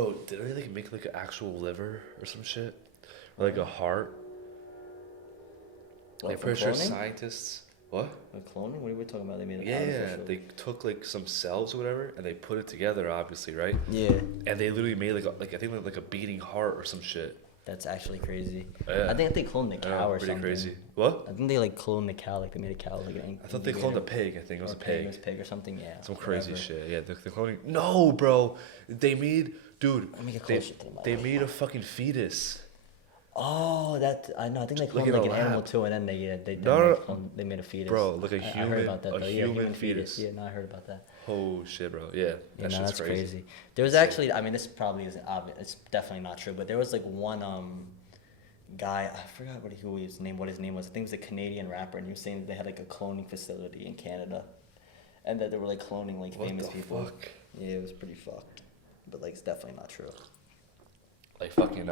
Bro, did they like make like an actual liver or some shit? Or like a heart? What, I'm from pretty sure cloning? scientists. What? Like cloning? What are we talking about? They made it Yeah, artificial. they took like some cells or whatever, and they put it together, obviously, right? Yeah, And they literally made like I think like a beating heart or some shit. that's actually crazy. Yeah, I think they cloned the I know, cow or pretty something. crazy. What? I think they like cloned the cow, like they made a cow like an I thought they cloned a incubator. pig. I think it was Or a pig. It was pig or something. Yeah. Some crazy whatever. shit. Yeah, they're cloning. No, bro. They made, dude. Let me get They, closer to the mic. they made a fucking fetus. Oh, that I know. I think they Like cloned in a like an animal lab. too, and then they No, they made a fetus. bro, like a I heard human- about that a though. human fetus. Yeah, no, I heard about that. Oh shit, bro. Yeah, Yeah, that no, shit's that's crazy. crazy. There was actually, I mean, this probably isn't obvious. It's definitely not true, but there was like one guy. I forgot what his name was. I think it was a Canadian rapper, and he was saying that they had like a cloning facility in Canada, and that they were like cloning like What famous the people. fuck? Yeah, it was pretty fucked, but like it's definitely not true. Like fucking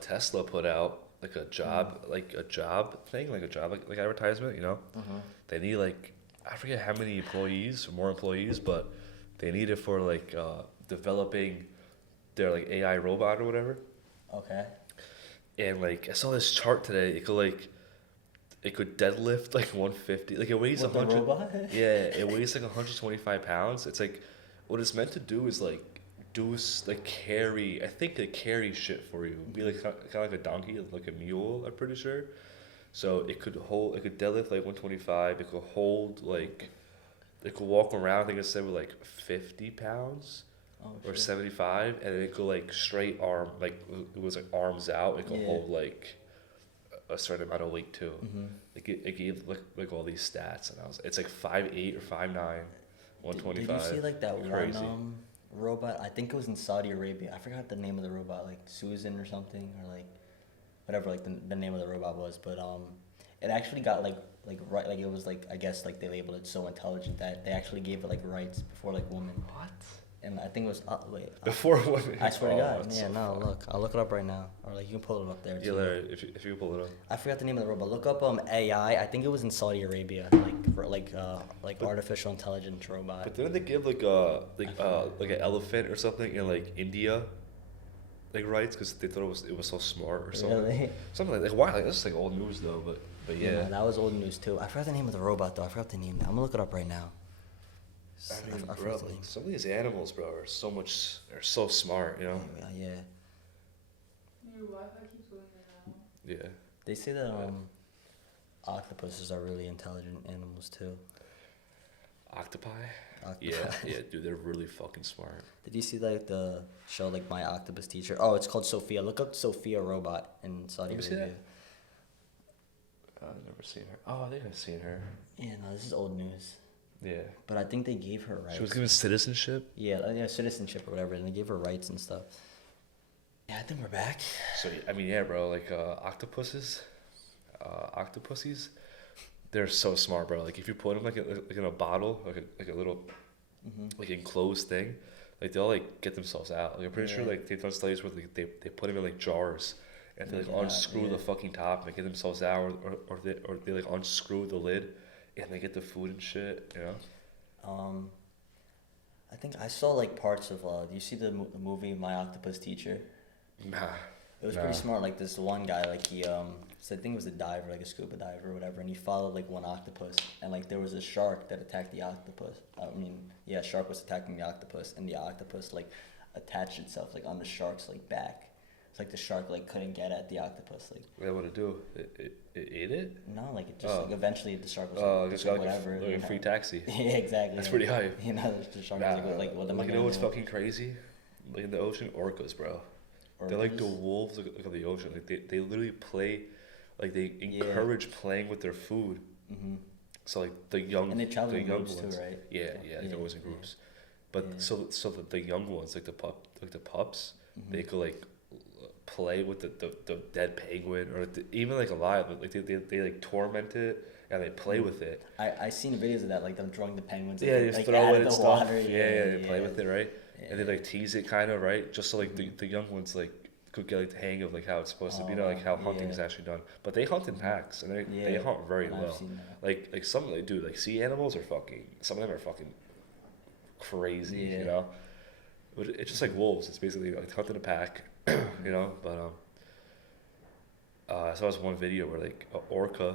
Tesla put out like a job thing, like a job like advertisement, you know? They need like I forget how many employees or more employees, but they need it for like developing their like AI robot or whatever. Okay. And like I saw this chart today, it could deadlift like 150. Like it weighs What, the 100. robot? Yeah, it weighs like 125 pounds. It's like what it's meant to do is like like carry. I think they carry shit for you. Be like kind of like a donkey, like a mule. I'm pretty sure. So it could hold. It could deadlift like 125. It could hold like. It could walk around. I think it said with like 50 pounds Oh, or shit. 75, and then it could like straight arm. Like it was like arms out. It could Yeah. hold like a certain amount of weight too. Mm-hmm. It gave like all these stats, and it's like 5'8" or 5'9", 125. Did you see like that Crazy. one robot? I think it was in Saudi Arabia. I forgot the name of the robot, like Susan or something, or like whatever like the name of the robot was. But it actually got like right like it was like I guess like they labeled it so intelligent that they actually gave it like rights before like women. What? And I think it was Before women. I swear to Oh, God. that's Yeah, so no, fucked. look, I'll look it up right now, or like you can pull it up there Yeah, too. Larry, if you can pull it up. I forgot the name of the robot. Look up AI. I think it was in Saudi Arabia, like artificial intelligence robot. But didn't they give like an elephant or something in like India, like rights because they thought it was so smart or something. Really? Something like why? Like this is like old news though, but yeah. No, that was old news too. I forgot the name of the robot though. I forgot the name. I'm gonna look it up right now. I mean, I bro, forgot the name. some of these animals, bro, are they're so smart, you know. Yeah. Your Wi-Fi keeps going in and out. Yeah. They say that octopuses are really intelligent animals too. Octopi. Octopi. Yeah, dude, they're really fucking smart. Did you see like the show like My Octopus Teacher? Oh, it's called Sophia. Look up Sophia robot in Saudi Let me see Arabia. I've never seen her. Oh, I think I've seen her. Yeah, no, this is old news. Yeah. But I think they gave her rights. She was given citizenship. Yeah, citizenship or whatever, and they gave her rights and stuff. Yeah, I think we're back. So I mean, yeah, bro. Like octopuses, they're so smart, bro. Like if you put them like in a bottle, like a little like enclosed thing, like they'll like get themselves out. Like I'm pretty sure Yeah. like they've done studies where they put them in like jars and they like Yeah, unscrew yeah. the fucking top and get themselves out, or they like unscrew the lid and they get the food and shit. You know. I think I saw like parts of. Do you see the movie My Octopus Teacher? Nah. It was Nah. pretty smart. Like this one guy, like he so I think it was a diver, like a scuba diver or whatever, and he followed like one octopus, and like there was a shark that attacked the octopus. A shark was attacking the octopus, and the octopus like attached itself like on the shark's like back. It's like the shark like couldn't get at the octopus like. What would it do? It ate it? No, like it just Oh. like eventually the shark was Oh, like, just like got whatever. like a free taxi. Yeah, exactly. That's yeah. pretty hype. You know, the shark Nah, was like, what am I you gonna know what's do? fucking crazy? Like in the ocean, orcas, bro. They're like the Orcas? wolves like of the ocean. Like they literally play, like they encourage playing with their food. Mm-hmm. So like the young, And they travel the in young groups ones. too, right? Yeah, they're always in groups. But Yeah. so that the young ones, like the pups, they could like play with the dead penguin or even like alive. Like they like torment it and they play with it. I seen videos of that, like them drawing the penguins. Yeah, like, they just like, throw out it of and the stuff. water. Yeah, they play with it, right? Yeah. And they like tease it kind of, right? Just so like the young ones like could get like the hang of like how it's supposed to be, you know, like how hunting is yeah. actually done. But they hunt in packs and they Yeah, hunt very and I've well. seen that. Like some of they do, like sea animals are fucking, some of them are fucking crazy, Yeah. you know? But it's just like wolves. It's basically like hunting a pack, you know. But I saw this one video where like a orca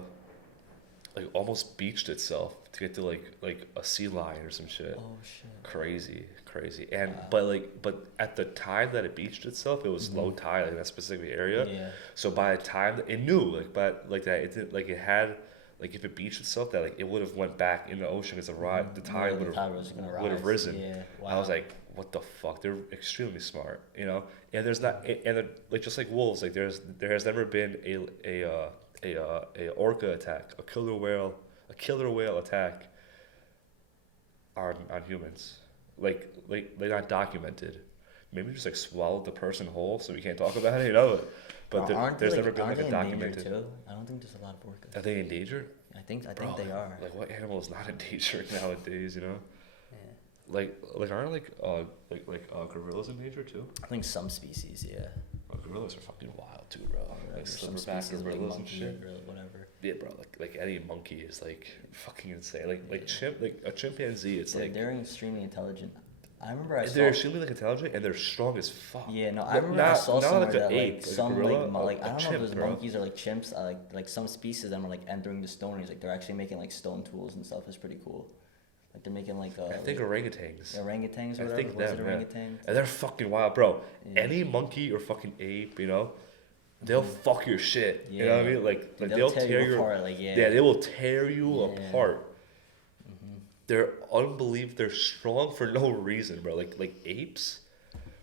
like almost beached itself to get to like a sea lion or some shit. Oh shit. Crazy. And Wow. but at the time that it beached itself, it was low tide like in that specific area. Yeah. So by the time that it knew like that it did, like it had like if it beached itself that like it would have went back in the ocean because the tide would have risen. Yeah. Wow. I was like, what the fuck? They're extremely smart, you know. And there's not and they're, like just like wolves, like there has never been a orca attack, a killer whale attack on humans. Like they're not documented. Maybe just like swallowed the person whole, so we can't talk about it, you know. But there's never been like a documented. Too? I don't think there's a lot of orcas. Are they endangered? I think Bro, they are. Like what animal is not endangered nowadays? You know. Yeah. Like aren't gorillas endangered too? I think some species, yeah. Oh, gorillas are fucking wild too, bro. Like Some silverback species gorillas like and monkey, shit. gorilla, whatever. Yeah, bro. Like any monkey is like fucking insane. Like a chimpanzee. It's They're extremely intelligent. I remember I saw. they're extremely like intelligent and they're strong as fuck. Yeah, no, I But remember I saw somewhere like an that ape, like like a some gorilla, like a I don't know chimp, if it was bro. monkeys or like chimps. Like some species of them are like entering the stone age. Like they're actually making like stone tools and stuff. It's pretty cool. Like they're making like I think orangutans. orangutans or I whatever. think Was them, it yeah. orangutans? And they're fucking wild, bro. Yeah. Any monkey or fucking ape, you know, they'll fuck your shit. Yeah. You know what I mean? Like they'll tear you your apart. Like yeah. yeah, they will tear you Yeah. apart. They're unbelievable. They're strong for no reason, bro. Like apes,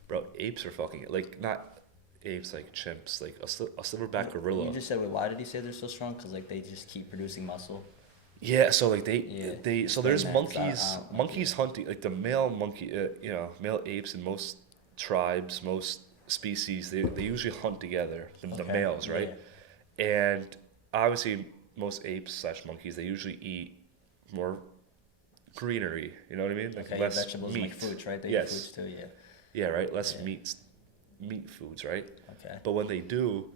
bro. Apes are fucking like not apes like chimps. Like a silverback gorilla. You just said, why did he say they're so strong? Because like they just keep producing muscle. Yeah, so like Yeah. they so Explain there's that, 'cause monkeys I don't- monkeys hunting like the male monkey male apes in most tribes, most species they usually hunt together, the Okay, males, right? And obviously most apes slash monkeys they usually eat more greenery, you know what I mean? Like Okay, less vegetables meat. and like fruits, right? They Yes. eat fruits too, yeah. Yeah, right. Less Yeah. meat foods, right? Okay. But when they do,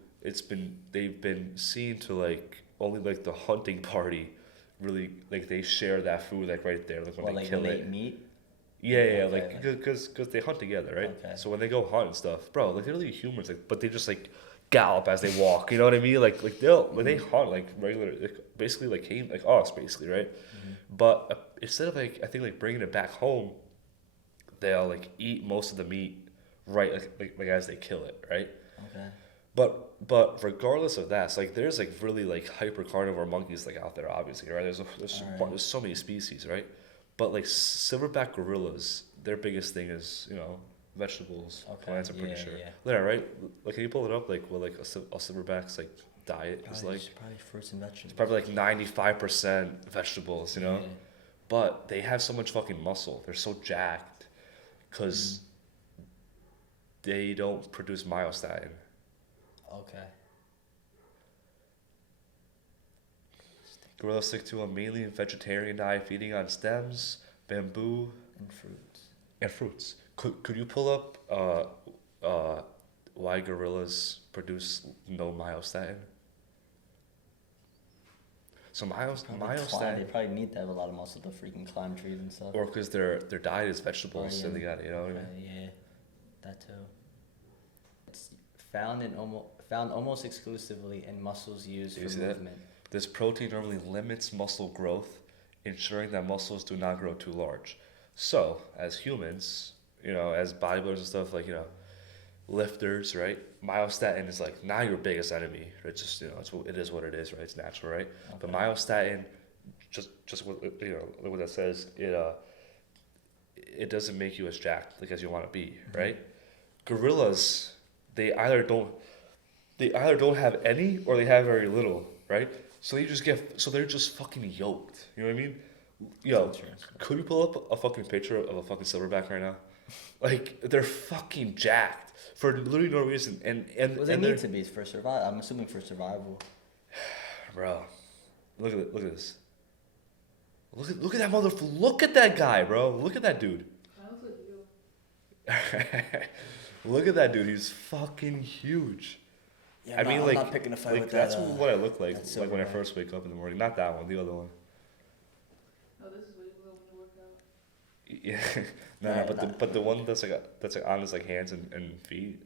they've been seen to like only like the hunting party really like they share that food like right there like when Well, they like kill when they it. eat meat. Yeah, Okay, like okay. because they hunt together, right? Okay. So when they go hunt and stuff, bro, like they're really humans, like but they just like gallop as they walk. You know what I mean? Like they'll when they hunt like regular, like, basically like us, basically, right? But instead of like I think like bringing it back home, they'll like eat most of the meat right like as they kill it, right? Okay. But regardless of that, so like there's like really like hyper carnivore monkeys like out there, obviously, right? Alright. There's so many species, right? But like silverback gorillas, their biggest thing is vegetables, Okay, plants. I'm pretty yeah, sure. yeah. Yeah, right. Like, can you pull it up? Like what like a silverback's like diet is like? Probably fruits and vegetables. It's probably like 95% vegetables, you know. Yeah. But they have so much fucking muscle. They're so jacked, because they don't produce myostatin. Okay. Gorillas stick to a mainly vegetarian diet, feeding on stems, bamboo, And fruits. and fruits. Could you pull up why gorillas produce no myostatin? So They myostatin, probably need to have a lot of muscle to freaking climb trees and stuff. or because their diet is vegetables, so yeah. they got it. You know what I mean? Okay, yeah, that too. It's found almost exclusively in muscles used You for see that? movement. This protein normally limits muscle growth, ensuring that muscles do not grow too large. So, as humans, as bodybuilders and stuff, like, lifters, right? Myostatin is like not your biggest enemy. It's just, it is what it is, right? It's natural, right? But Okay. myostatin, just what, what that says, it doesn't make you as jacked like as you want to be, right? Gorillas, they either don't have any or they have very little, right? So they're just fucking yoked. You know what I mean? Yo, could you pull up a fucking picture of a fucking silverback right now? Like they're fucking jacked for literally no reason, and Well, they and need they're- to be for survival. I'm assuming for survival. bro. Look at this. Look at that motherfucker. Look at that guy, bro. Look at that dude. That looks like you. Look at that dude. He's fucking huge. Yeah, I mean, I'm like, not picking a fight like with that's that. what I look like that like when I silverback. first wake up in the morning. Not that one, the other one. Oh, this is what you will when you work out. Yeah, No, Nah, but the one that's like on his like hands and feet,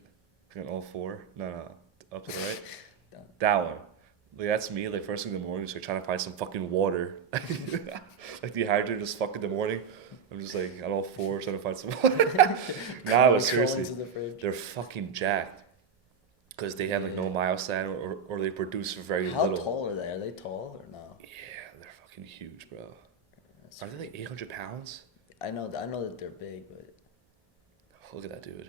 like on all four. No, up to the right. That one. Like that's me. Like first thing in the morning, just like trying to find some fucking water. Like dehydrated as fuck in the morning. I'm just like on all fours trying to find some water. Nah, but seriously, they're fucking jacked. Because they have like no myostatin or they produce very How little. How tall are they? Are they tall or no? Yeah, they're fucking huge, bro. Are they like 800 pounds? I know that they're big, but Look at that dude.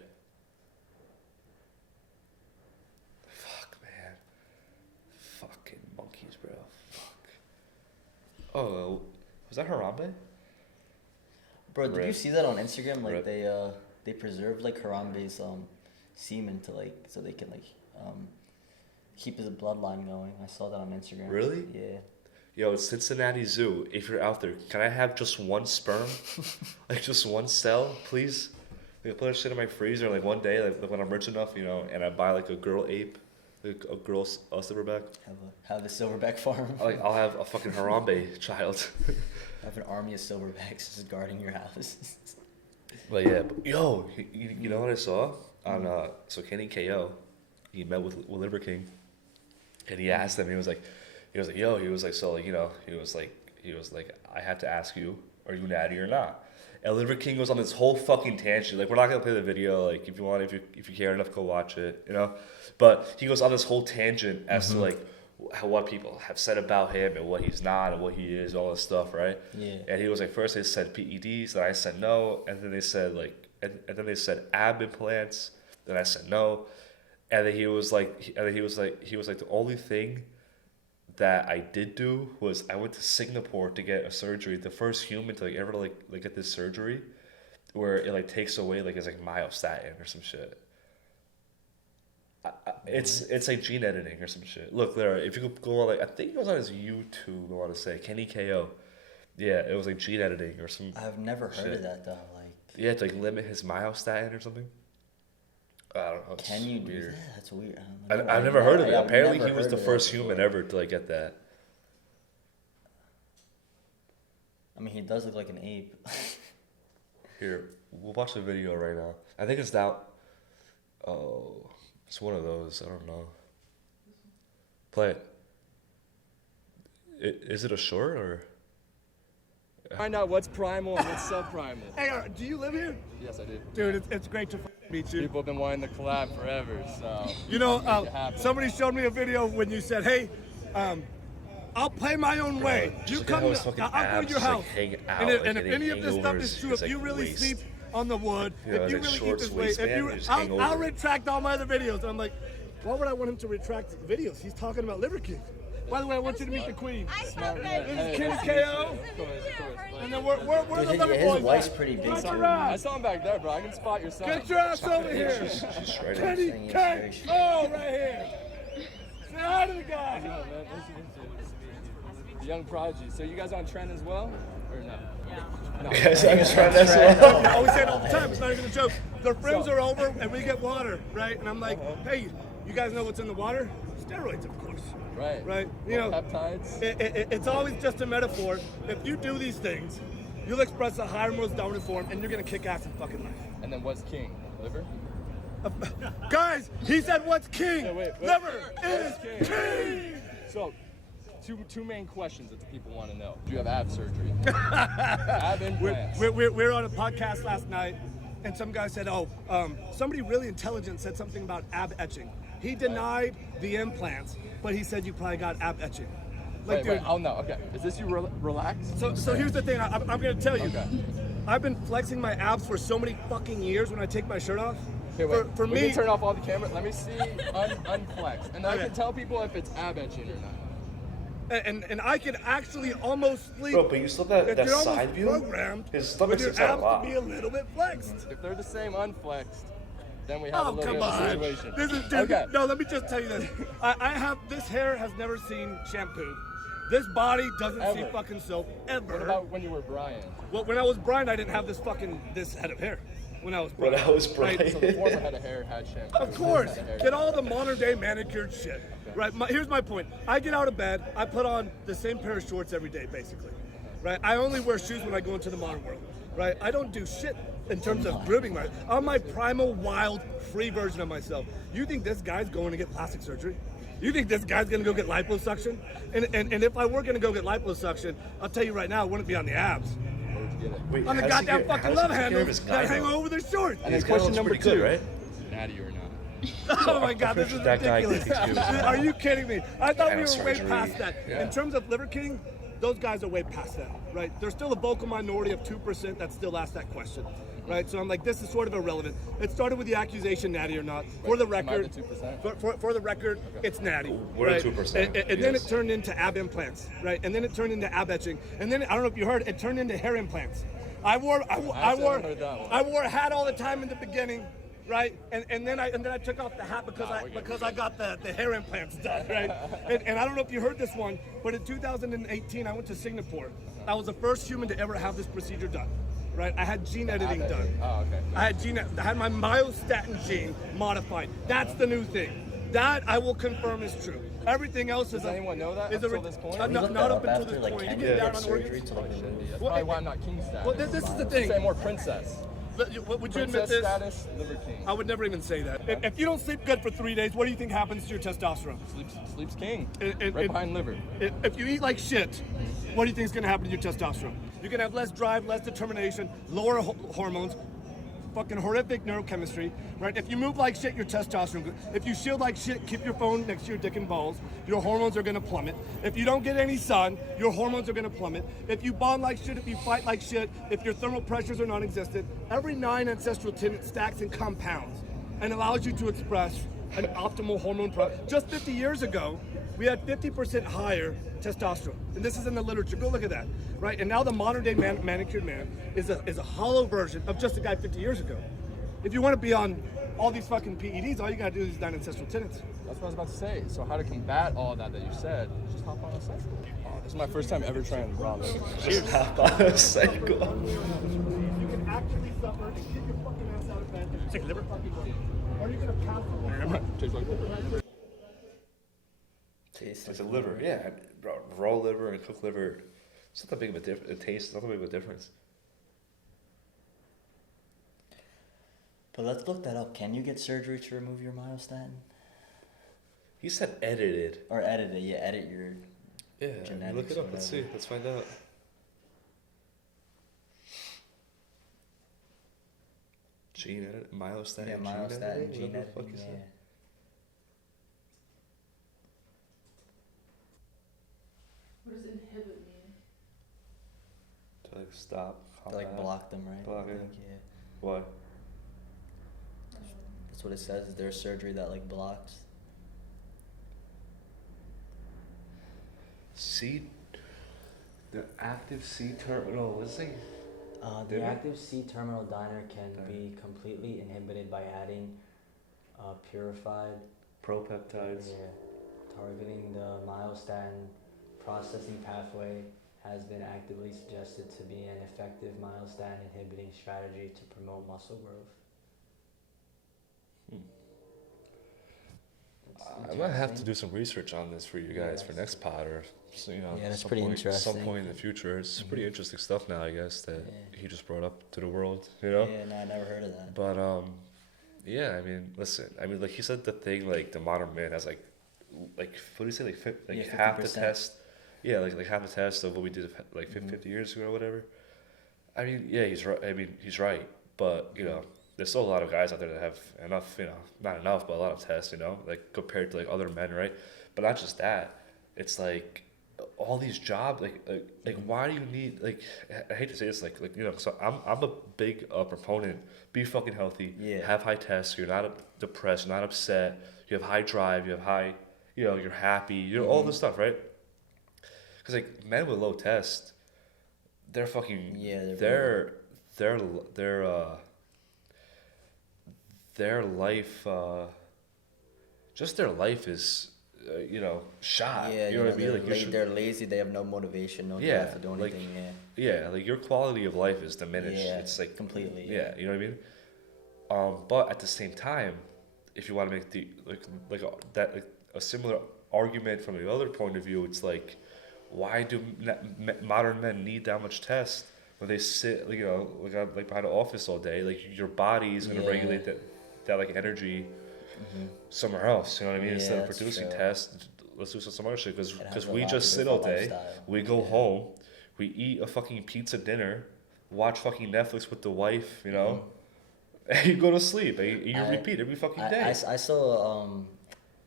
Fuck, man. Fucking monkeys, bro. Fuck. Oh, was that Harambe? bro, did you Rip. see that on Instagram? Like Rip. they preserved like Harambe's semen to like so they can like keep his bloodline going. I saw that on Instagram. Really? Yeah. Yo, it's Cincinnati Zoo. If you're out there, can I have just one sperm? Like just one cell, please? Like, put that shit in my freezer. Like one day, like when I'm rich enough, you know, and I buy like a girl ape, like a girl silverback. Have a silverback farm. I'll have a fucking Harambe child. Have an army of silverbacks just guarding your house. But yeah, yo, you know what I saw on so Kenny KO, he met with Liver King, and he asked him. He was like, yo, he was like, so like, you know, he was like, I have to ask you, are you natty or not? And Liver King goes on this whole fucking tangent. Like, we're not gonna play the video. Like, if you care enough, go watch it. You know, but he goes on this whole tangent as to like what people have said about him and what he's not and what he is, all this stuff, right? Yeah. And he was like, first they said PEDs, then I said no, and then they said and then they said ab implants, then I said no, and then he was like, the only thing that I did do was I went to Singapore to get a surgery, the first human to like ever like get this surgery, where it like takes away like it's like myostatin or some shit. It's like gene editing or some shit. Look, there. If you could go on, like I think it was on his YouTube. I want to say Kenny KO. Yeah, it was like gene editing or some. I've never heard shit. of that though. Like, Yeah, to like limit his myostatin or something. I don't know. can you do weird. that? That's weird. I've never heard of it. I've Apparently, never he was heard the of first that human before. ever to like get that. I mean, he does look like an ape. Here, we'll watch the video right now. I think it's that. Oh, it's one of those. I don't know. Play it. Is it a short or? Find out what's primal and what's subprimal. Hey, do you live here? Yes, I do. Dude, it's great to meet you. People have been wanting to collab forever, so. You know, make it happen. somebody showed me a video when you said, hey, I'll pay my own way. Just You look at come how his to, fucking I'll go to abs your just, like, house. hang out, and if, like, and if getting any of this stuff hangovers is true, his, if you like, really waist. sleep on the wood, You know, if you like, really eat shorts, this way, if waistband, you, you just I'll, hang I'll over. retract all my other videos. And I'm like, why would I want him to retract videos? He's talking about Liver King. By the way, I want you to meet the queen. Smart This is man. Kenny Hey, KO. of course. And then we're the Dude, little his boys. wife's at? pretty big. Get too. your I ass. saw him back there, bro. I can spot your son. Get your ass over here. She's shredded. Kenny Saying it's K. very short. Oh, right here. Say hi to the guy. Yo, man, nice to meet you. The young prodigy. So you guys on trend as well, or no? No. Yes, I'm trying to well. I always say it all the time. It's not even a joke. Their friends are over and we get water, right? And I'm like, hey, you guys know what's in the water? Steroids, of course. Right. Right? You know, Peptides. it's always just a metaphor. If you do these things, you'll express a higher, most dominant form, and you're gonna kick ass in fucking life. And then what's king? Liver? Guys, he said, "What's king? Yeah, wait. Liver is King. king." So, two main questions that the people want to know. Do you have ab surgery? Ab implants. We're on a podcast last night, and some guy said, somebody really intelligent said something about ab etching. He denied the implants, but he said you probably got ab etching. Like, Wait, dude, oh no, okay. Is this you relaxed? so here's the thing. I'm gonna tell you. Okay. I've been flexing my abs for so many fucking years when I take my shirt off. Okay, wait. For we me, can turn off all the camera. Let me see unflex, and I Okay. can tell people if it's ab etching or not. and I can actually almost sleep. Bro, but you still have if that you're almost side view? programmed His stomach with your sticks out a abs lot. to be a little bit flexed. If they're the same unflexed, then we have a Oh, little come bit of a on. situation. This is, dude, okay. No, let me just tell you this. I have, this hair has never seen shampoo. This body doesn't see Ever. fucking soap, ever. What about when you were Brian? Well, when I was Brian, I didn't have this head of hair. When I was Brian. When I was Right? Brian. So the former head of hair had shampoo. Of course. Had a hair. Get all the modern day manicured shit. Right? Here's my point. I get out of bed, I put on the same pair of shorts every day, basically. Right? I only wear shoes when I go into the modern world. Right? I don't do shit in terms of grooming I'm my primal, wild, free version of myself. You think this guy's going to get plastic surgery? You think this guy's going to go get liposuction? And if I were going to go get liposuction, I'll tell you right now, it wouldn't be on the abs. Where'd you get it? Wait, On the how does he goddamn get- fucking how does love he take care of handles his that hang gyno? over their shorts. And then his question gyno's number pretty good, two. right? Natty or not? Oh my God, this is That guy ridiculous. takes care of his Are you kidding me? I thought we were Gyno way surgery. past that. Yeah. In terms of Liver King, those guys are way past that, right? There's still a vocal minority of 2% that still ask that question, right? So I'm like, this is sort of irrelevant. It started with the accusation, natty or not. For the Am I record, the 2%? for the record, it's natty. We're right? the 2%, And then it yes. turned into ab implants, right? And then it turned into ab etching. And then I don't know if you heard, it turned into hair implants. I wore heard that one. I wore a hat all the time in the beginning. Right, and then I took off the hat because I got the hair implants done, right? And I don't know if you heard this one, but in 2018 I went to Singapore. I was the first human to ever have this procedure done, right? I had gene editing done. Oh, okay. I had my myostatin gene modified. That's the new thing. That I will confirm is true. Everything else is Does anyone know that is up till this point? You looked not that up until after, this like, point. can You you get get down on surgery organs. to like remove That's Well, probably why I'm not king status. Well, this is the thing. Say more princess. Would you admit Princess this? status, liver king. I would never even say that. If you don't sleep good for 3 days, what do you think happens to your testosterone? Sleeps king. It- right it- behind liver. If you eat like shit, what do you think is going to happen to your testosterone? You're going to have less drive, less determination, lower hormones, fucking horrific neurochemistry, right? If you move like shit, your testosterone goes. If you shield like shit, keep your phone next to your dick and balls, your hormones are going to plummet. If you don't get any sun, your hormones are going to plummet. If you bond like shit, if you fight like shit, if your thermal pressures are non-existent, every 9 ancestral tenet stacks and compounds and allows you to express an optimal hormone. Just 50 years ago, we had 50% higher testosterone. And this is in the literature. Go look at that, right? And now the modern day manicured man is a hollow version of just a guy 50 years ago. If you want to be on all these fucking PEDs, all you gotta do is 9 ancestral tenets. That's what I was about to say. So how to combat all that you said, just hop on a cycle. This is my first time ever trying raw liver. Just hop on a cycle. You can actively suffer and get your fucking ass out of bed and take liver fucking work. Or you're gonna pass away. Tastes like liver. Tastes It's a liver, yeah. Bro, raw liver and cooked liver, it's not that big of a difference. It tastes not that big of a difference. But let's look that up. Can you get surgery to remove your myostatin? He said edited. Or edit it, yeah, edit your Yeah, look genetics it or up. Let's see. whatever. Let's find out. Gene edit, myostatin. Yeah, myostatin, gene Whatever the editing, fuck is yeah. that? What does inhibit mean? To like stop. To like combat. block them, right? Block, I yeah. think, yeah. Why? That's what it says. Is there surgery that like blocks? C. The active C terminal. What's it? The Did it? active C-terminal diner can be completely inhibited by adding purified, Propeptides. targeting the myostatin processing pathway has been actively suggested to be an effective myostatin inhibiting strategy to promote muscle growth. I might have to do some research on this for you guys for next pod or so, you know. Yeah, that's some pretty point, Some interesting. point in the future. It's pretty interesting stuff now, I guess, that Yeah. he just brought up to the world. You know. Yeah, no, I never heard of that. But yeah. I mean, listen. I mean, like he said, the thing like the modern man has like what do you say, like Yeah, half the 50%. test. Yeah, like half the test of what we did like 50 years ago or whatever. I mean, yeah, he's right. I mean, he's right. But you know, there's still a lot of guys out there that have enough. You know, not enough, but a lot of tests. You know, like compared to like other men, right? But not just that. It's like all these jobs. Like why do you need like? I hate to say this. Like you know. So I'm a big proponent. Be fucking healthy. Yeah. Have high tests. You're not depressed. You're not upset. You have high drive. You have high. You know, you're happy. You know all this stuff, right? Because like men with low test, they're fucking their life just their life is you know shot. Yeah, you know what I mean? Like they're lazy. They have no motivation, no Yeah, drive to do like- anything. yeah, like your quality of life is diminished. Yeah, It's like completely, Yeah, you know what I mean. But at the same time, if you want to make the a similar argument from the other point of view, it's like, why do modern men need that much test? when they sit, like, you know, like behind an office all day, like your body is gonna Yeah. regulate that like energy somewhere else. You know what I mean? Yeah, Instead of that's producing true. tests, let's do some other shit. It has Because a we lot just to do sit with all the day, lifestyle. we go Yeah. home, we eat a fucking pizza dinner, watch fucking Netflix with the wife, you know, and you go to sleep. And you I- repeat every fucking I, day. I saw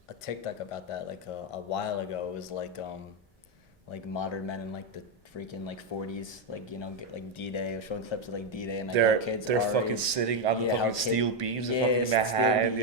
a TikTok about that like a while ago. It was like modern men in like the freaking like 40s, like, you know, like D-Day, showing clips of like D-Day and like they're how kids they're our fucking age- sitting on the yeah, how fucking kid- steel beams yeah, of fucking it's the steel Manhattan.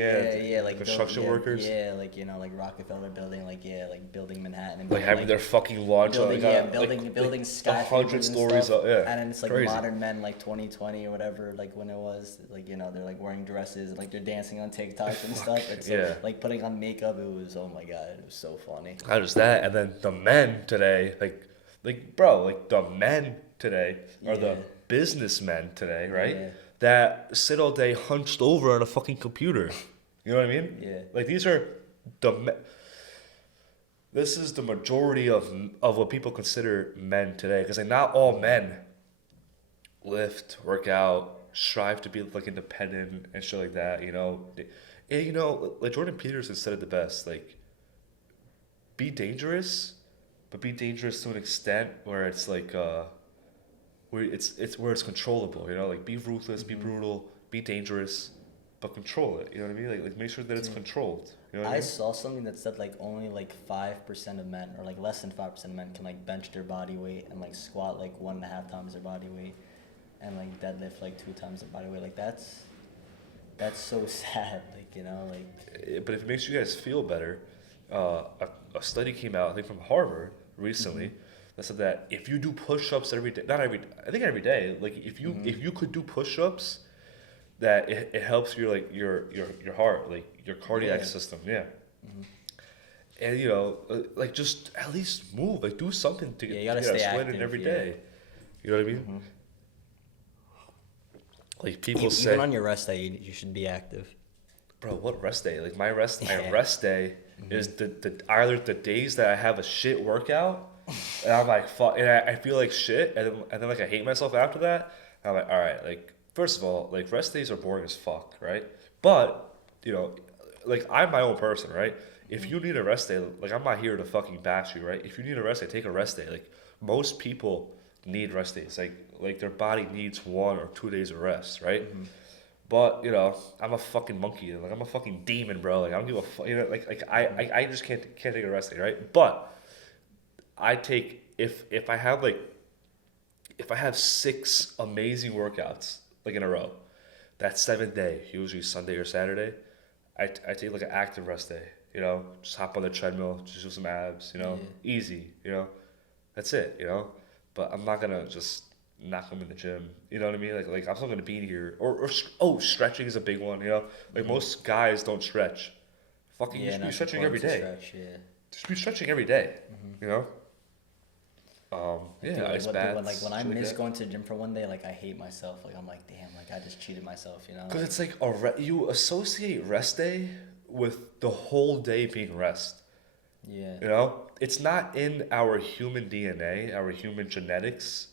beam, Yeah, like construction workers. Yeah, like, you know, like Rockefeller building, like like building Manhattan and Like having their fucking launch building, on, yeah, like, building 100 skyscrapers and stories stuff. up, yeah. And then it's like Crazy. modern men, like 2020 or whatever, like when it was, like, you know, they're like wearing dresses, like they're dancing on TikTok and stuff. It's yeah. like putting on makeup. It was, oh my god, it was so funny. Not just that, and then the men today, like bro, like the men today are the Yeah. businessmen today, right? Yeah. That sit all day hunched over on a fucking computer. You know what I mean? Yeah. Like these are this is the majority of what people consider men today, because like not all men lift, work out, strive to be like independent and shit like that. You know, and you know, like Jordan Peterson said it the best. Like, be dangerous, but be dangerous to an extent where it's like where it's where it's controllable. You know, like be ruthless, be brutal, be dangerous, but control it. You know what I mean? Like make sure that it's controlled. You know what I I mean? saw something that said like only like 5% of men, or like less than 5% of men, can like bench their body weight and like squat like 1.5 times their body weight, and like deadlift like 2 times their body weight. Like that's so sad. Like, you know, like But if it makes you guys feel better, a study came out, I think from Harvard recently, that said that if you do push-ups every day, I think every day, like if you could do push-ups, that it helps your like your heart, like your cardiac Yeah. system, yeah. And you know, like just at least move, like do something to Yeah, get you gotta to get stay sweating active, every yeah. day. You know what I mean? Like people say, even on your rest day, you should be active. bro, what rest day? Like my rest Yeah. day is the either the days that I have a shit workout and I'm like fuck, and I feel like shit, and then like I hate myself after that. And I'm like, all right, like first of all, like rest days are boring as fuck, right? But you know, like I'm my own person, right? If you need a rest day, like I'm not here to fucking bash you, right? If you need a rest day, take a rest day. Like most people need rest days, like their body needs 1 or 2 days of rest, right? But you know, I'm a fucking monkey. Like I'm a fucking demon, bro. Like I don't give a fuck. You know, like I just can't take a rest day, right? But I take if I have 6 amazing workouts like in a row, that 7th day, usually Sunday or Saturday, I take like an active rest day. You know, just hop on the treadmill, just do some abs. You know, easy. You know, that's it. You know, but I'm not gonna just knock them in the gym. You know what I mean? Like I'm still gonna be here. Or stretching is a big one. You know, like most guys don't stretch. Fucking, you should be stretching every day. Just be stretching every day. You know. Yeah, Dude, ice when baths. when I shit like miss that. going to the gym for one day, like I hate myself. Like I'm like, damn, like I just cheated myself. You know. Because it's like you associate rest day with the whole day being rest. Yeah. You know, it's not in our human DNA, our human genetics,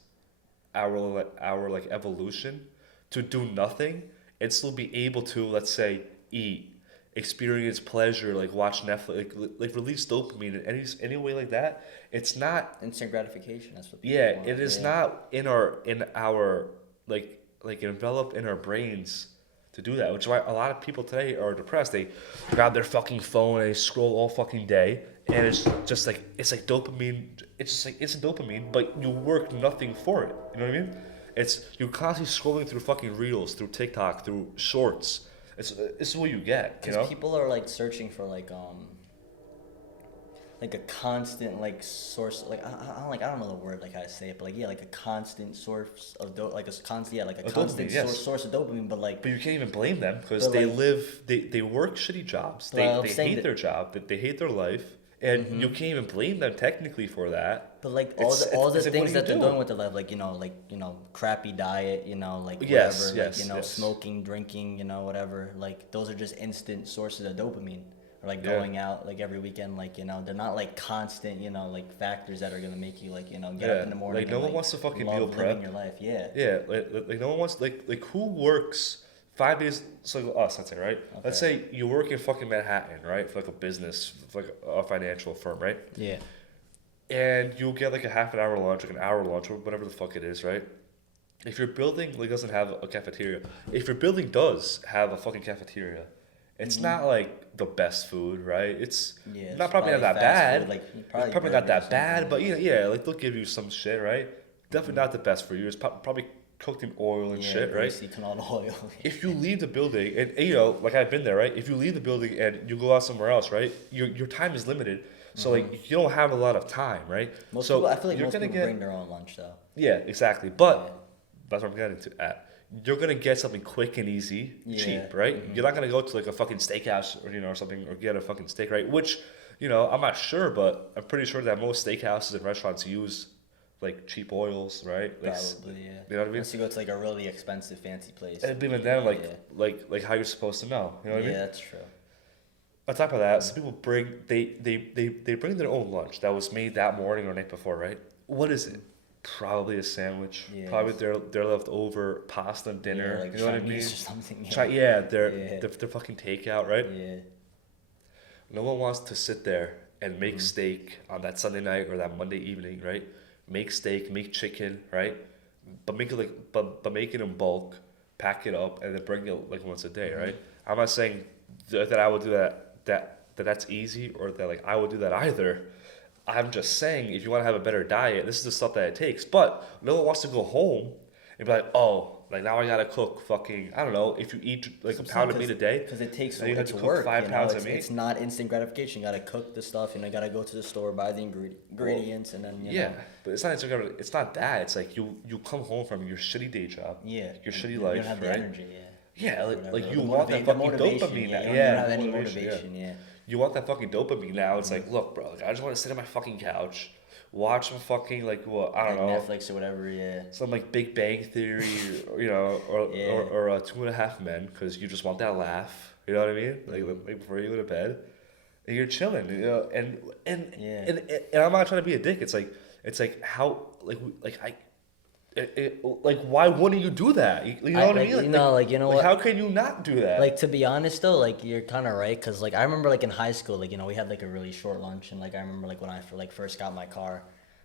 our like evolution to do nothing and still be able to, let's say, eat, experience pleasure, like watch Netflix, like release dopamine in any way like that. It's not. Instant gratification. That's what. People Yeah, want. it is not in our like enveloped in our brains to do that, which is why a lot of people today are depressed. They grab their fucking phone and they scroll all fucking day, and it's just like dopamine. It's just like it's a dopamine, but you work nothing for it. You know what I mean? It's you're constantly scrolling through fucking reels, through TikTok, through shorts. This is what you get. You know? Because people are like searching for like a constant like source, like I don't know the word, like how to say it, but like like a constant source of constant yes. source of dopamine, but like But you can't even blame them because But, they like- they work shitty jobs. But They I'm saying hate that- their job. They hate their life, and you can't even blame them technically for that. But like It's all the like, what things do you that they're do? doing with their life, like crappy diet, like Yes, whatever, yes, like yes. smoking, drinking, whatever. Like those are just instant sources of dopamine, or like Yeah. going out like every weekend, like, you know, they're not like constant, you know, like factors that are gonna make you like, you know, get Yeah, up in the morning. like, no and, one wants to fucking love meal living prep. your life. Yeah. Yeah, like no one wants like who works 5 days? So like us, let's say, right? Let's say you work in fucking Manhattan, right, for like a business, for like a financial firm, right? Yeah. And you'll get like a half an hour lunch, like an hour lunch, or whatever the fuck it is, right? If your building like doesn't have a cafeteria, if your building does have a fucking cafeteria, it's not like the best food, right? It's Yeah, not it's probably not that fast bad. food, like, It's probably not burger or that something, bad, but yeah, like they'll give you some shit, right? Definitely not the best for you. It's probably cooked in oil and yeah, shit, right? greasy canola oil. If you leave the building, and you know, like I've been there, right? If you leave the building and you go out somewhere else, right? Your time is limited, so like you don't have a lot of time, right? Most so people, I feel like you're most gonna people get bring their own lunch though. yeah, exactly. But Yeah. that's what I'm getting to at. You're gonna get something quick and easy, Yeah. cheap, right? You're not gonna go to like a fucking steakhouse or or something or get a fucking steak, right? Which, you know, I'm not sure, but I'm pretty sure that most steakhouses and restaurants use like cheap oils, right? Like, Probably, yeah. you know what I mean? Unless you go to like a really expensive fancy place. And even then, like Yeah. like how you're supposed to know, you know what I Yeah, mean? that's true. On top of that, some people bring they bring their own lunch that was made that morning or night before, right? What is it? Probably a sandwich. Yeah. Probably their leftover pasta dinner. Yeah, like you know what I Chinese mean? or something. Yeah. Yeah, Yeah. they're fucking takeout, right? Yeah. No one wants to sit there and make steak on that Sunday night or that Monday evening, right? Make steak, make chicken, right? But make it but make it in bulk, pack it up, and then bring it like once a day, right? I'm not saying that I would do that's easy or that like I would do that either. I'm just saying if you want to have a better diet, this is the stuff that it takes. But no one wants to go home and be like, oh, like now I gotta cook fucking, I don't know, if you eat like a pound of meat a day, Because it takes then you have it's to cook work. 5 you know? pounds of it's, meat. it's not instant gratification. You gotta cook the stuff. You know, you gotta go to the store, buy the ingredients, and then yeah, know. but it's not it's not that. It's like you come home from your shitty day job, Yeah. your shitty you life, don't have the right? energy. Yeah. Yeah, Whatever. like The you want that fucking motivation, dopamine. Yeah. now. You don't Yeah, have any motivation, yeah. motivation. Yeah. You want that fucking dopamine now. It's like, look, bro, like, I just want to sit on my fucking couch, watch some fucking like what I don't Like know, Netflix or whatever. Yeah. some like Big Bang Theory, or, you know, or Yeah. or 2.5 Men, because you just want that laugh. You know what I mean? Like before you go to bed, and you're chilling. You know, and Yeah. and I'm not trying to be a dick. It's like how like I. Like why wouldn't you do that? You know what I like, mean? you know, like, you know what? How can you not do that? Like, to be honest though, like, you're kind of right, because like I remember like in high school, like, you know, we had like a really short lunch, and like I remember like when I first got my car,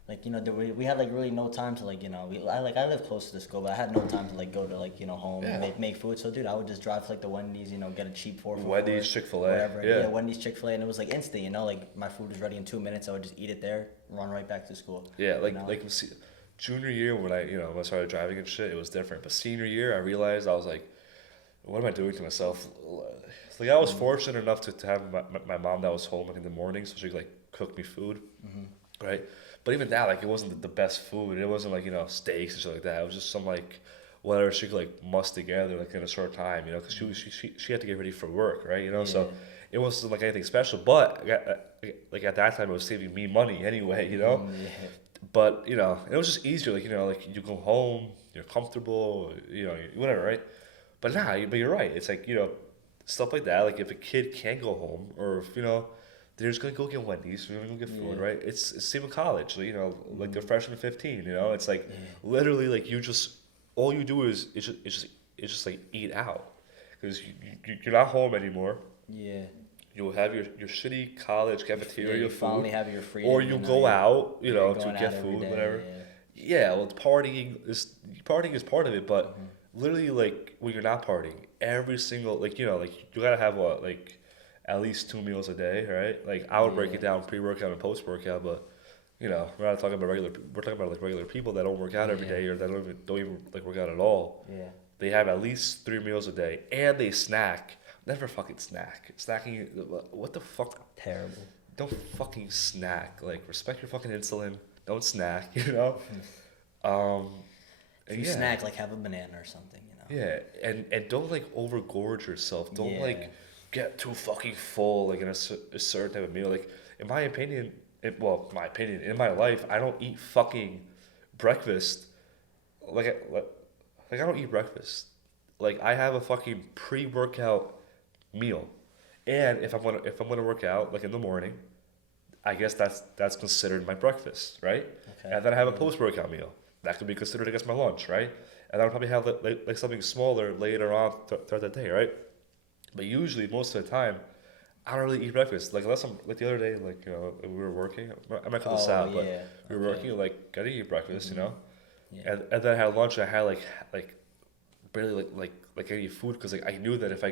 like, you know, we had like really no time to like, you know, I live close to the school, but I had no time to like go to like, you know, home and Yeah. make food. So dude, I would just drive to like the Wendy's, you know, get a cheap 4 for Wendy's, $4, Chick-fil-A, whatever. yeah. Wendy's, Chick-fil-A, and it was like instant, you know, like my food was ready in 2 minutes. I would just eat it there, run right back to school. Yeah, you know? see, junior year when when I started driving and shit, it was different. But senior year, I realized I was like, what am I doing to myself? Like I was fortunate enough to have my mom that was home like in the morning, so she could like cook me food, right? But even that, like, it wasn't the best food. It wasn't like steaks and shit like that. It was just some like whatever she could like muss together like in a short time, because she had to get ready for work, right? So it wasn't like anything special. But like at that time, it was saving me money anyway, Yeah. But it was just easier, like you go home, you're comfortable, whatever, right? But but you're right. It's like stuff like that. Like if a kid can't go home, or if they're just gonna go get Wendy's, they're gonna go get food, right? It's same with college. Like they're freshman 15. It's like literally like all you do is just like eat out, because you're not home anymore. Yeah. You'll have your shitty college cafeteria you food. finally have your freedom. Or you go out, you're to going get out every food, day, whatever. yeah. Yeah, well, partying is part of it, but literally, like when you're not partying, every single like you gotta have at least 2 meals a day, right? Like I would break it down pre-workout and post-workout, but we're not talking about we're talking about like regular people that don't work out every day, or that don't even like work out at all. Yeah. They have at least 3 meals a day, and they snack. Never fucking snack. Snacking, what the fuck? Terrible. Don't fucking snack. Like, respect your fucking insulin. Don't snack, If you yeah. snack, like have a banana or something, Yeah, and don't like overgorge yourself. Don't Yeah. like get too fucking full like in a certain type of meal. Like in my opinion, in my life, I don't eat fucking breakfast. Like I don't eat breakfast. Like I have a fucking pre-workout meal, And if I'm gonna work out like in the morning, I guess that's considered my breakfast, right? Okay. And then I have a post workout meal. That could be considered, I guess, my lunch, right? And then I'll probably have like something smaller later on throughout the day, right? But usually, most of the time, I don't really eat breakfast. Like unless I'm like the other day, like we were working. I might cut this Oh, out, but yeah. we were Okay. working. Like gotta eat breakfast, you know. Yeah. And then I had lunch. I had like barely like any food because like I knew that if I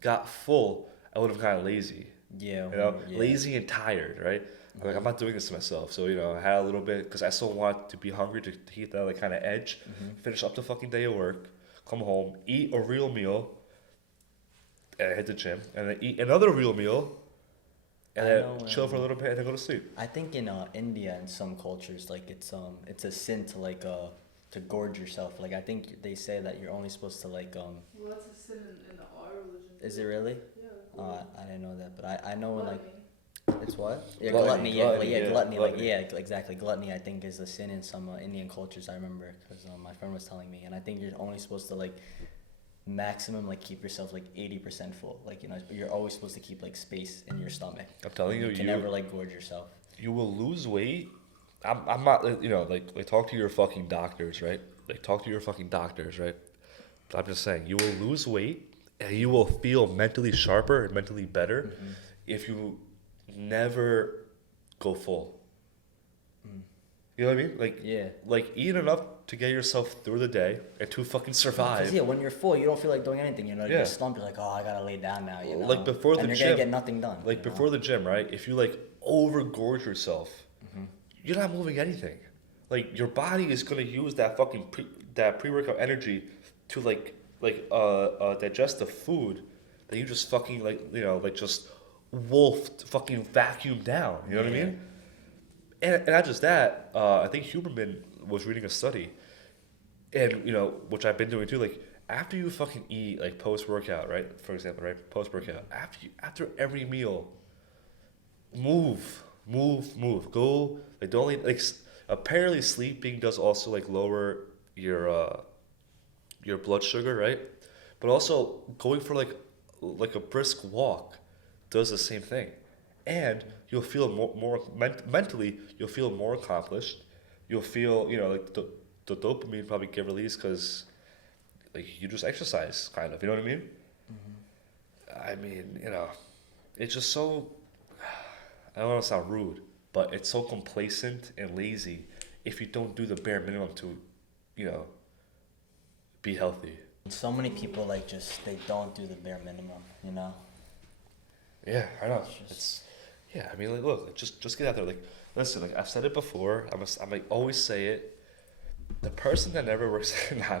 got full, I would have gotten lazy. Yeah. You know, yeah. lazy and tired, right? I'm like, I'm not doing this to myself. So, I had a little bit, because I still want to be hungry to hit that, like, kind of edge. Finish up the fucking day of work, come home, eat a real meal, and hit the gym, and then eat another real meal, and I then know, chill for a little bit, and then go to sleep. I think in India and some cultures, like it's a sin to like to gorge yourself. Like I think they say that you're only supposed to like Well, that's a sin in our religion. Is it really? Yeah. I didn't know that, but I know like Gluttony. it's what? Yeah, Gluttony, gluttony. Like gluttony. yeah, exactly. Gluttony, I think, is a sin in some Indian cultures. I remember because my friend was telling me, and I think you're only supposed to like maximum like keep yourself like 80% full. Like you're always supposed to keep like space in your stomach. I'm telling you, You can never like gorge yourself. you will lose weight. I'm not, like talk to your fucking doctors, right? Like talk to your fucking doctors, right? But I'm just saying, you will lose weight and you will feel mentally sharper and mentally better if you never go full. You know what I mean? Like, Yeah. like eat enough to get yourself through the day and to fucking survive. Because yeah, when you're full, you don't feel like doing anything. Yeah. You're slumped. You're like, oh, I gotta lay down now. You know. Like before the and you're gym, gonna get nothing done. Like before the gym, right? If you like overgorge yourself, you're not moving anything. Like your body is gonna use that fucking pre-workout energy to digest the food that you just fucking like just wolfed fucking vacuum down. You know what I Yeah. mean? And not just that, I think Huberman was reading a study, and which I've been doing too. Like after you fucking eat, like post workout, right? For example, right? Post workout, after every meal, move. Go like don't apparently sleeping does also like lower your blood sugar, right? But also going for like a brisk walk does the same thing, and you'll feel mentally. You'll feel more accomplished. You'll feel like the dopamine probably get released because like you just exercise, kind of. You know what I mean? I mean, it's just so. I don't want to sound rude, but it's so complacent and lazy if you don't do the bare minimum to, be healthy. So many people like just they don't do the bare minimum. You know. Yeah, I know. It's Yeah, I mean, like, look, just get out there. Like, listen, like I've said it before. I'm like always say it. The person that never works, nah.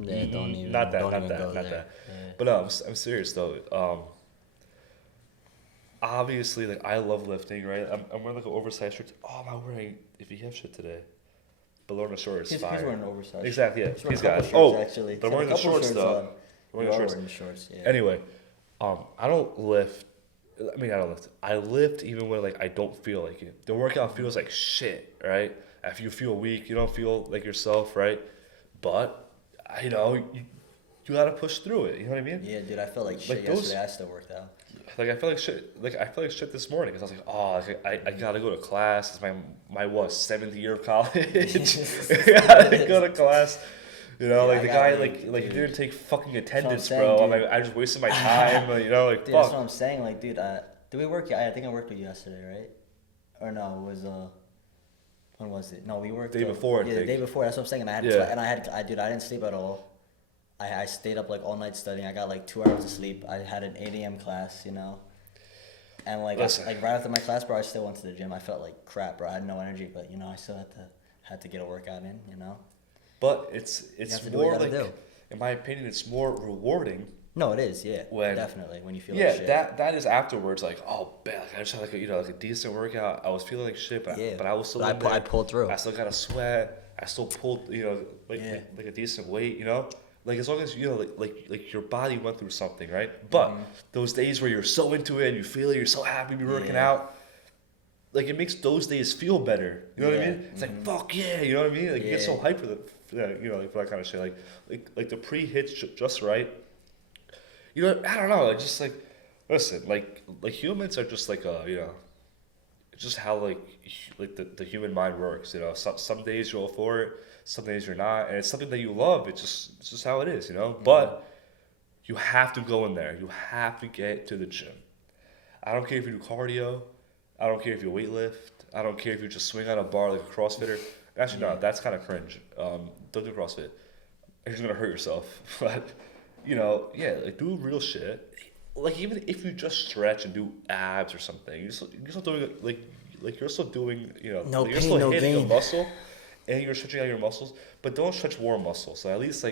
Yeah, don't even. Not that, don't not even that, go not there. that. Yeah. But no, I'm serious though. Obviously, like I love lifting, right? I'm wearing like an oversized shirt. Oh, am I wearing VF shit today? Below the shorts, He's fire. wearing oversized. Exactly, yeah. He's wearing He's a couple got. shorts, Oh, actually. but I'm He's wearing got the a couple shorts shirts though. on. I'm You wearing the are shorts. wearing the shorts. Yeah. Anyway, I don't lift. I mean, I don't lift. I lift even when like I don't feel like it. The workout feels like shit, right? If you feel weak, you don't feel like yourself, right? But you gotta push through it. You know what I mean? Yeah, dude, I felt like shit those- yesterday. I still worked out. Like I feel like shit. Like I feel like shit this morning because I was like, oh, I gotta go to class. It's my what 7th year of college. I gotta go to class. Yeah, like I the gotta guy leave, like you dude. didn't take fucking attendance, saying, bro. I'm dude. like I just wasted my time. Like, like Dude, that's fuck. what I'm saying. Like, dude, did we work? I think I worked with you yesterday, right? Or no, it was when was it? No, we worked Day before, I Yeah, the think. day before. That's what I'm saying. And I had, Yeah. and I didn't sleep at all. I stayed up like all night studying. I got like 2 hours of sleep. I had an 8 a.m. class, and like Listen. like right after my class, bro, I still went to the gym. I felt like crap, bro. I had no energy, but I still had to get a workout in, But it's have to do what you more gotta like, do. in my opinion, it's more rewarding. No, it is, yeah, When- definitely. When you feel Yeah, like shit. that is afterwards. Like, oh man, like, I just had like a decent workout. I was feeling like shit, but Yeah, but I was still. but in there. I pulled through. I still got a sweat. I still pulled, like Yeah. like a decent weight. Like as long as like your body went through something, right? But those days where you're so into it and you feel it, you're so happy to be working Yeah. out. Like it makes those days feel better. You know what I Yeah. mean? It's like fuck yeah, you know what I mean? Like you get so Yeah. hyped for like for that kind of shit. Like the pre hits just right. You know, I don't know. It's just like, listen, like humans are just like it's just how the human mind works. You know, some days you're all for it, some days you're not, and it's something that you love. It's just how it is. You know, but you have to go in there. You have to get to the gym. I don't care if you do cardio. I don't care if you weightlift. I don't care if you just swing on a bar like a CrossFitter. Actually, no, that's kind of cringe. Don't do CrossFit. You're just gonna hurt yourself. But like do real shit. Like even if you just stretch and do abs or something, you're still doing like you're still doing No like, you're pain, still no hitting a gain. muscle, and you're stretching out your muscles. But don't stretch more muscles. So at least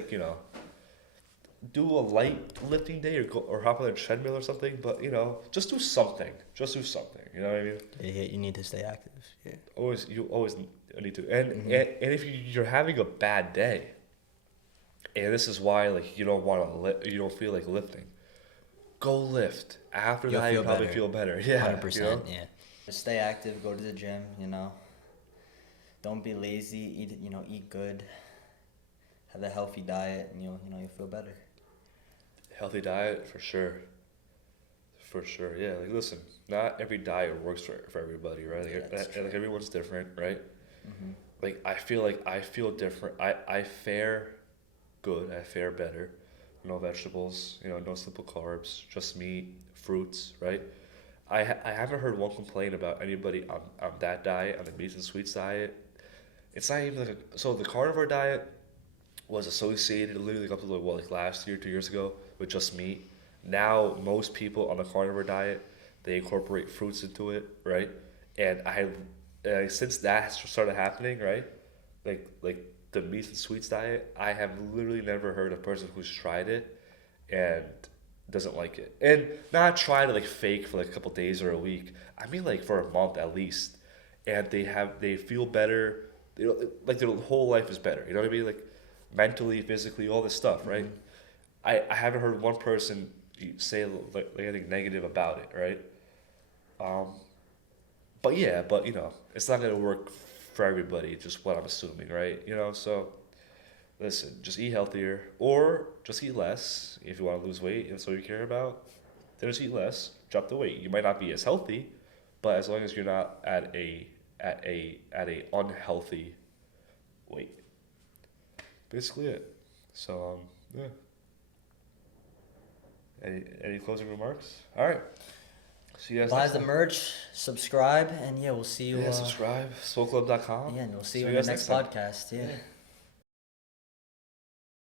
do a light lifting day or hop on a treadmill or something. But just do something. Just do something. You know what I mean? Yeah, you need to stay active. Yeah. You always need to. And if you're having a bad day, and this is why like you don't feel like lifting, go lift. After You'll that, you feel probably better. feel better. Yeah, 100%. Yeah. Just stay active. Go to the gym. Don't be lazy. Eat good. Have a healthy diet, and you'll feel better. Healthy diet for sure. For sure, yeah. Like, listen, not every diet works for everybody, right? Like everyone's different, right? Mm-hmm. Like I feel different. I fare good. I fare better. No vegetables, no simple carbs, just meat, fruits, right? I haven't heard one complaint about anybody on that diet, on the meats and sweets diet. It's not even so the carnivore diet was associated literally up to like last year, 2 years ago, with just meat. Now most people on the carnivore diet, they incorporate fruits into it, right? And since that started happening, right? Like the meats and sweets diet, I have literally never heard a person who's tried it and doesn't like it. And not try to like fake for like a couple days or a week. I mean like for a month at least. And they feel better. Like their whole life is better. You know what I mean? Like mentally, physically, all this stuff, right? I haven't heard one person say like anything negative about it, right? But it's not gonna work for everybody. Just what I'm assuming, right? So listen, just eat healthier or just eat less if you want to lose weight and that's all you care about. Then just eat less, drop the weight. You might not be as healthy, but as long as you're not at a unhealthy weight. Basically it. So yeah. Any closing remarks? All right. See you guys Buy next the time. merch, subscribe, and we'll see you. Subscribe, SWOLclub.com. Yeah, and we'll see See you you in the guys next next time. podcast. Yeah.